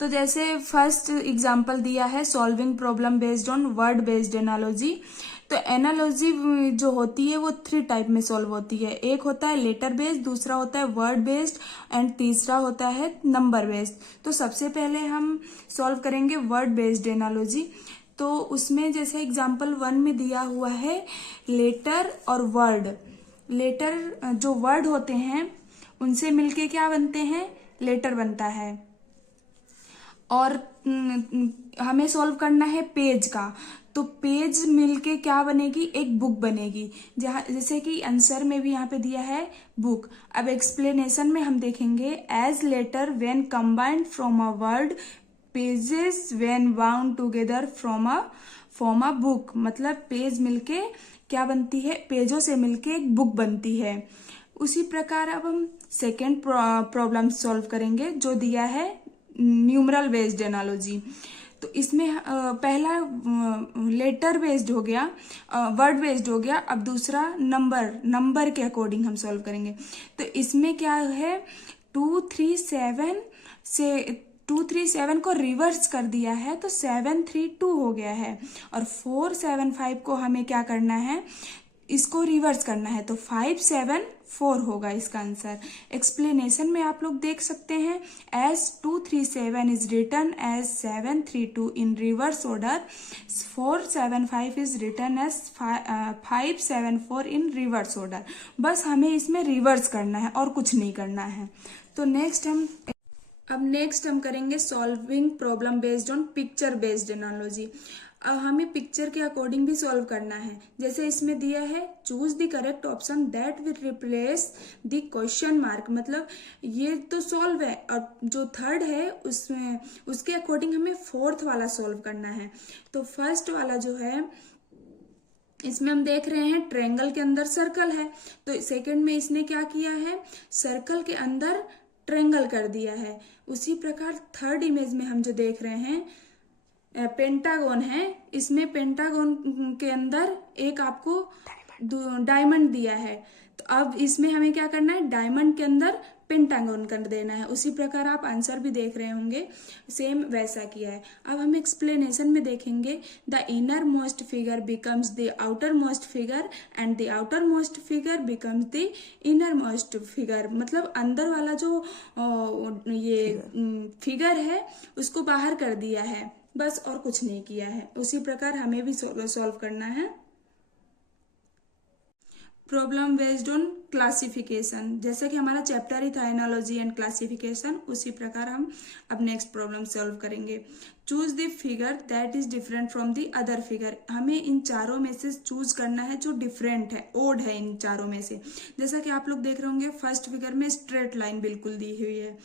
तो जैसे first example दिया है solving problem based on word based analogy. तो एनालॉजी जो होती है वो 3 टाइप में सॉल्व होती है। एक होता है लेटर बेस्ड, दूसरा होता है वर्ड बेस्ड एंड तीसरा होता है नंबर बेस्ड। तो सबसे पहले हम सॉल्व करेंगे वर्ड बेस्ड एनालॉजी। तो उसमें जैसे एग्जांपल 1 में दिया हुआ है लेटर और वर्ड। लेटर जो वर्ड होते हैं उनसे मिलके क्या बनते हैं, लेटर बनता है। और हमें सॉल्व करना है पेज का। तो पेज मिलके क्या बनेगी, एक बुक बनेगी। जहाँ जैसे कि आंसर में भी यहाँ पे दिया है बुक। अब एक्सप्लेनेशन में हम देखेंगे as letter when combined from a word, pages when bound together from a book. मतलब पेज मिलके क्या बनती है, पेजों से मिलके एक बुक बनती है। उसी प्रकार अब हम सेकेंड प्रॉब्लम सॉल्व करेंगे जो दिया है न्यूमरल बेस्ड एनालॉजी। तो इसमें पहला लेटर बेस्ड हो गया, वर्ड बेस्ड हो गया। अब दूसरा नंबर के अकॉर्डिंग हम सॉल्व करेंगे। तो इसमें क्या है, 237 से 237 को रिवर्स कर दिया है तो 732 हो गया है। और 475 को हमें क्या करना है, इसको रिवर्स करना है तो 574 होगा इसका आंसर। एक्सप्लेनेशन में आप लोग देख सकते हैं as 237 is return as 732 in reverse order, 475 is return as 574 in reverse order. बस हमें इसमें रिवर्स करना है और कुछ नहीं करना है। तो नेक्स्ट हम करेंगे solving problem based on picture based analogy. अब हमें पिक्चर के अकॉर्डिंग भी सॉल्व करना है। जैसे इसमें दिया है choose the correct option that will replace the question mark. मतलब ये तो सॉल्व है और जो थर्ड है उसमें उसके अकॉर्डिंग हमें फोर्थ वाला सॉल्व करना है। तो फर्स्ट वाला जो है इसमें हम देख रहे हैं ट्रायंगल के अंदर सर्कल है। तो सेकंड में इसने क्या किया है, सर्कल के अंदर ट्रायंगल कर दिया है। उसी प्रकार थर्ड इमेज में हम जो देख रहे हैं पेंटागन है। इसमें पेंटागन के अंदर एक आपको डायमंड दिया है। तो अब इसमें हमें क्या करना है, डायमंड के अंदर पेंटागन कर देना है। उसी प्रकार आप आंसर भी देख रहे होंगे, सेम वैसा किया है। अब हम एक्सप्लेनेशन में देखेंगे the inner most figure becomes the outer most figure and the outer most figure becomes the inner most figure. मतलब अंदर वाला जो ये फिगर है उसको बाहर कर दिया है, बस और कुछ नहीं किया है। उसी प्रकार हमें भी सॉल्व करना है प्रॉब्लम बेस्ड ऑन क्लासिफिकेशन। जैसे कि हमारा चैप्टर ही था एनालॉजी एंड क्लासिफिकेशन, उसी प्रकार हम अब नेक्स्ट प्रॉब्लम सॉल्व करेंगे। Choose the figure that is different from the other figure. हमें इन चारों में से चूज करना है जो डिफरेंट है, ओड है इन चारों में से। जैसा कि आप लोग देख रहे होंगे फर्स्ट फिगर में स्ट्रेट लाइन बिल्कुल दी हुई है,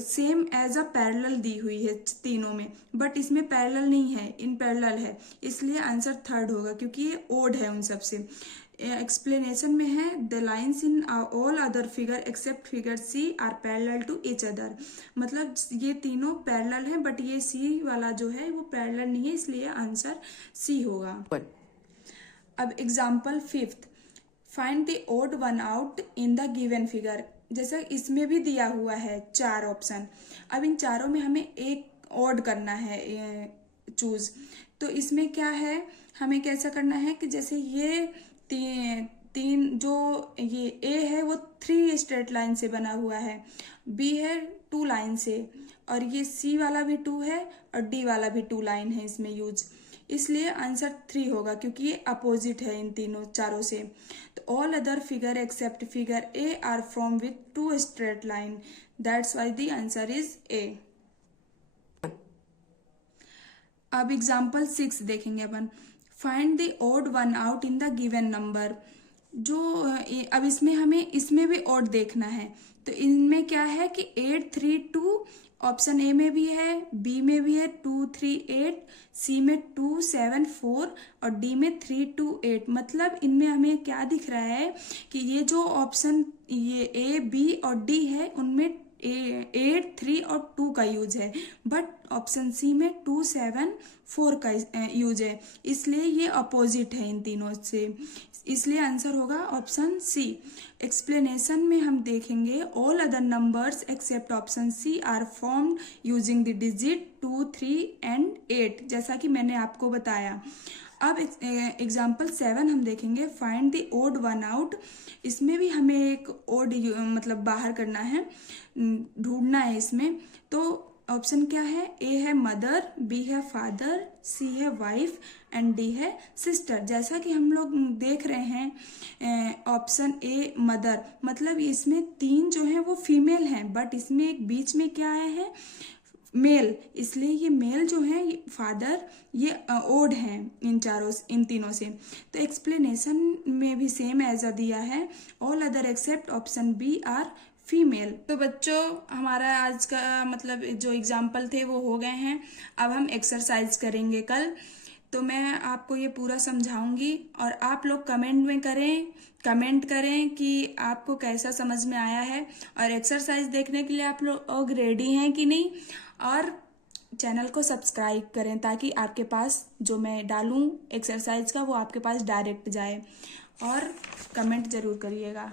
सेम एज अ पैरेलल दी हुई है तीनों में, बट इसमें पैरेलल नहीं है, इन पैरेलल है। इसलिए आंसर थर्ड होगा क्योंकि ये ओड है उन सबसे। एक्सप्लेनेशन में है the lines in all other figure except figure C are parallel to each other. मतलब ये तीनों पैरेलल हैं बट ये सी वाला जो है वो पैरेलल नहीं है, इसलिए आंसर सी होगा। अब example fifth, find the odd one out in the given figure. जैसा इसमें भी दिया हुआ है 4 ऑप्शन। अब इन चारों में हमें एक ओड करना है चूज। तो इसमें क्या है, हमें कैसा करना है कि जैसे ये तीन जो ये ए है वो 3 स्ट्रेट लाइन से बना हुआ है, बी है 2 लाइन से, और ये सी वाला भी 2 है और डी वाला भी 2 लाइन है इसमें यूज। इसलिए आंसर 3 होगा क्योंकि ये अपोजिट है इन तीनों चारों से। तो all other figure except figure A are from with 2 straight line, that's why the answer is A. अब एग्जाम्पल 6 देखेंगे अपन, find the odd one out in the given number. जो अब इसमें भी ओड देखना है। तो इनमें क्या है कि 8 3 2 ऑप्शन ए में भी है, बी में भी है 2 3 8, सी में 2 7 4 और डी में 3 2 8। मतलब इनमें हमें क्या दिख रहा है कि ये जो ऑप्शन ये ए बी और डी है उनमें 8, 3 और 2 का यूज है, बट ऑप्शन सी में 2, 7, 4 का यूज है, इसलिए ये अपोजिट है इन तीनों से, इसलिए आंसर होगा ऑप्शन सी। एक्सप्लेनेशन में हम देखेंगे all other numbers except option C are formed using the digit 2, 3 and 8, जैसा कि मैंने आपको बताया। अब एग्जाम्पल 7 हम देखेंगे, find the odd one out. इसमें भी हमें एक ओड मतलब बाहर करना है, ढूंढना है इसमें। तो ऑप्शन क्या है, ए है मदर, बी है फादर, सी है वाइफ एंड डी है सिस्टर। जैसा कि हम लोग देख रहे हैं ऑप्शन ए मदर, मतलब इसमें 3 जो है वो फीमेल हैं, बट इसमें एक बीच में क्या है मेल, इसलिए ये मेल जो है फादर, ये ओड हैं इन तीनों से। तो एक्सप्लेनेशन में भी सेम एज दिया है, all other except option B are female. तो बच्चों हमारा आज का मतलब जो एग्जाम्पल थे वो हो गए हैं। अब हम एक्सरसाइज करेंगे कल, तो मैं आपको ये पूरा समझाऊंगी और आप लोग कमेंट करें कि आपको कैसा समझ में आया है, और एक्सरसाइज देखने के लिए आप लोग रेडी हैं कि नहीं, और चैनल को सब्सक्राइब करें ताकि आपके पास जो मैं डालूं एक्सरसाइज का वो आपके पास डायरेक्ट जाए, और कमेंट ज़रूर करिएगा।